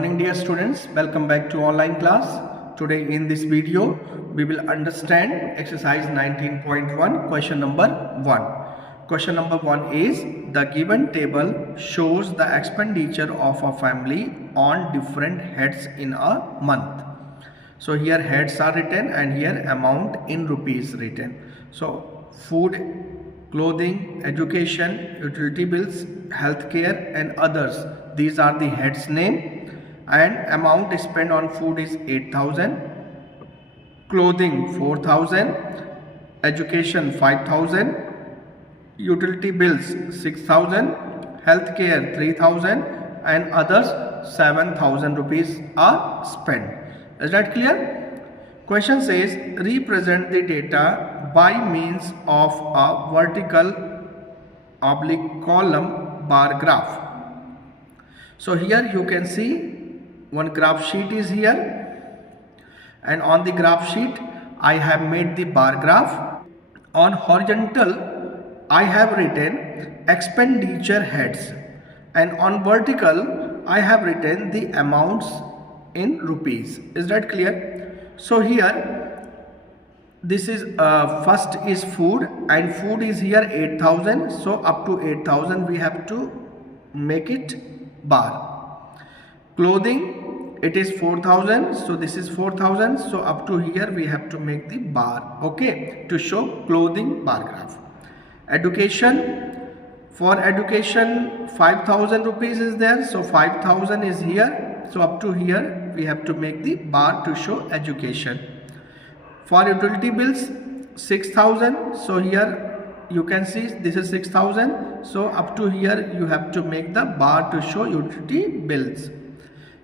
morning dear students, welcome back to online class. Today in this video we will understand exercise 19.1 question number 1. Question number 1 is the given table shows the expenditure of a family on different heads in a month. So here heads are written and here amount in rupees written. So food, clothing, education, utility bills, healthcare and others, these are the heads name, and amount spent on food is 8,000, clothing 4,000, education 5,000, utility bills 6,000, healthcare 3,000 and others 7,000 rupees are spent. Is that clear? Question says represent the data by means of a vertical oblique column bar graph. So here you can see one graph sheet is here, and on the graph sheet I have made the bar graph. On horizontal I have written expenditure heads, and on vertical I have written the amounts in rupees. Is that clear? So here this is first is food, and food is here 8,000, so up to 8,000 we have to make it bar. Clothing, it is 4,000, so this is 4,000, so up to here we have to make the bar, okay, to show clothing bar graph. Education, for education 5,000 rupees is there, so 5,000 is here, so up to here we have to make the bar to show education. For utility bills 6,000, so here you can see this is 6,000, so up to here you have to make the bar to show utility bills.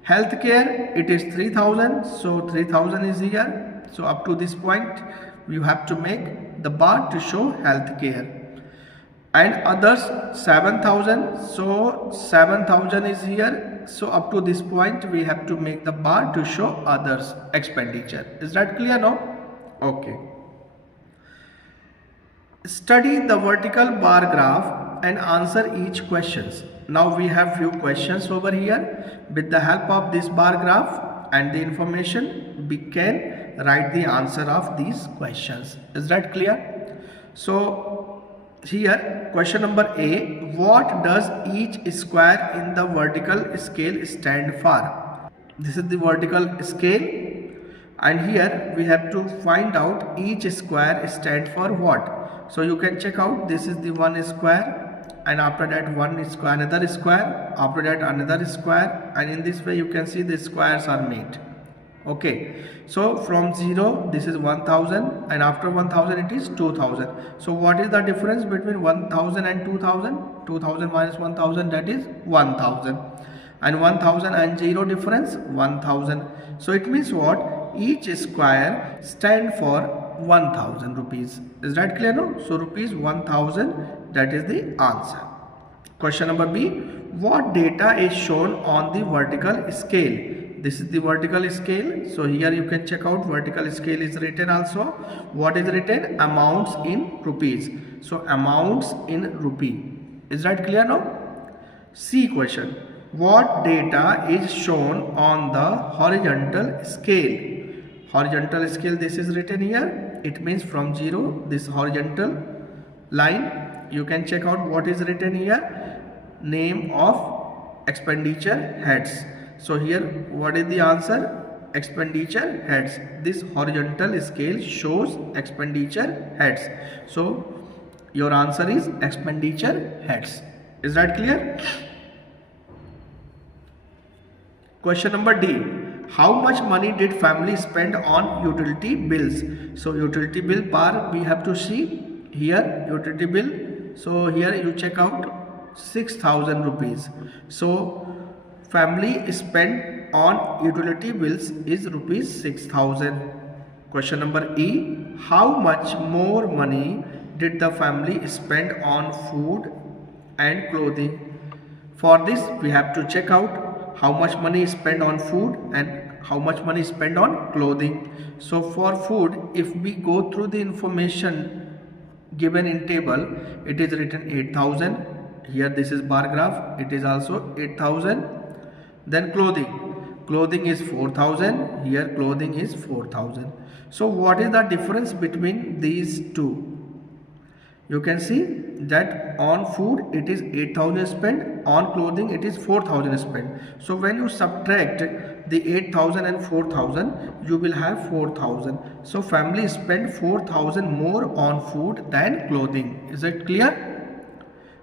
Healthcare, it is 3,000, so 3,000 is here, so up to this point you have to make the bar to show healthcare. And others 7,000, so 7,000 is here, so up to this point we have to make the bar to show others expenditure. Is that clear now? Okay. Study the vertical bar graph and answer each questions. Now we have few questions over here. With the help of this bar graph and the information, we can write the answer of these questions. Is that clear? So here question number A, what does each square in the vertical scale stand for? This is the vertical scale, and here we have to find out each square stand for what. So you can check out, this is the one square, and after that one square, another square, after that another square, and in this way you can see the squares are made. Okay, so from 0 this is 1,000, and after 1,000 it is 2,000. So what is the difference between 1,000 and 2,000? 2,000 minus 1,000, that is 1,000, and 1,000 and 0 difference 1,000. So it means what? Each square stand for 1,000 rupees. Is that clear now? So rupees 1,000, that is the answer. Question number B, what data is shown on the vertical scale? This is the vertical scale, so here you can check out vertical scale is written also. What is written? Amounts in rupees. So amounts in rupee. Is that clear now? C question, what data is shown on the horizontal scale? Horizontal scale, this is written here, it means from 0, this horizontal line, you can check out what is written here, name of expenditure heads. So here what is the answer? Expenditure heads. This horizontal scale shows expenditure heads, so your answer is expenditure heads. Is that clear? Question number D, how much money did family spend on utility bills? So utility bill bar we have to see here, utility bill, so here you check out 6,000 rupees. So family spent on utility bills is rupees 6,000. Question number E, how much more money did the family spend on food and clothing? For this we have to check out how much money is spent on food and how much money is spent on clothing. So for food, if we go through the information given in table, it is written 8,000. Here this is bar graph, it is also 8,000. Then clothing, clothing is 4,000, here clothing is 4,000. So what is the difference between these two? You can see that on food it is 8,000 spent, on clothing it is 4,000 spent. So when you subtract the 8,000 and 4,000, you will have 4,000. So family spent 4,000 more on food than clothing. Is it clear?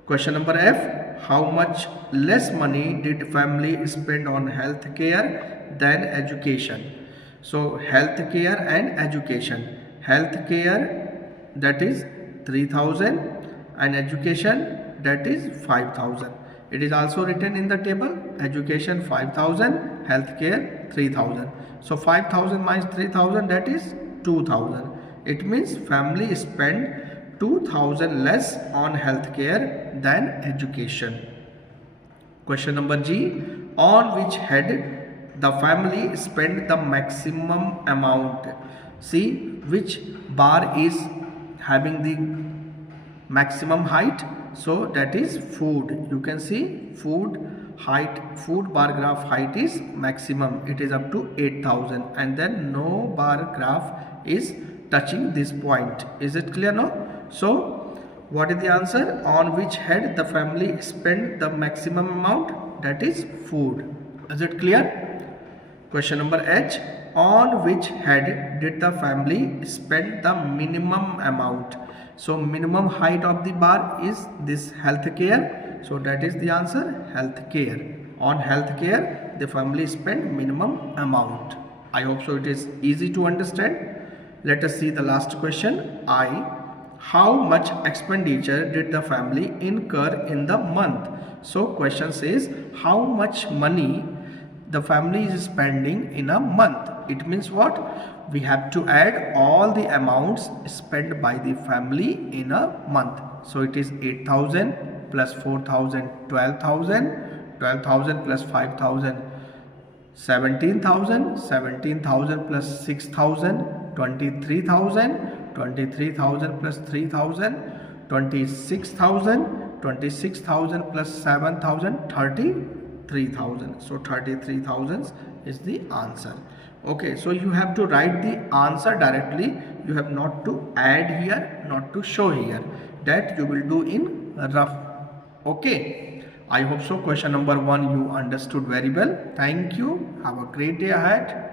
Question number F. How much less money did family spend on health care than education? So health care and education. Health care, that is 3,000, and education, that is 5,000. It is also written in the table, education 5,000, healthcare 3,000. So 5,000 minus 3,000, that is 2,000. It means family spent 2,000 less on healthcare than education. Question number G. On which head the family spent the maximum amount? See which bar is having the maximum height. So that is food. You can see food height, food bar graph height is maximum. It is up to 8,000, and then no bar graph is touching this point. Is it clear now? So what is the answer? On which head the family spent the maximum amount? That is food. Is it clear? Question number H. On which head did the family spend the minimum amount? So minimum height of the bar is this healthcare. So that is the answer, healthcare. On healthcare, the family spent minimum amount. I hope so it is easy to understand. Let us see the last question. I. How much expenditure did the family incur in the month? So question says how much money the family is spending in a month. It means what? We have to add all the amounts spent by the family in a month. So it is 8,000 plus 4,000, 12,000, 12,000 plus 5,000, 17,000, 17,000 plus 6,000, 23,000, 23,000 plus 3,000, 26,000, 26,000 plus 7,000, 33,000. So 33,000 is the answer. Okay, so you have to write the answer directly. You have not to add here, not to show here. That you will do in rough. Okay, I hope so. Question number 1 you understood very well. Thank you. Have a great day ahead.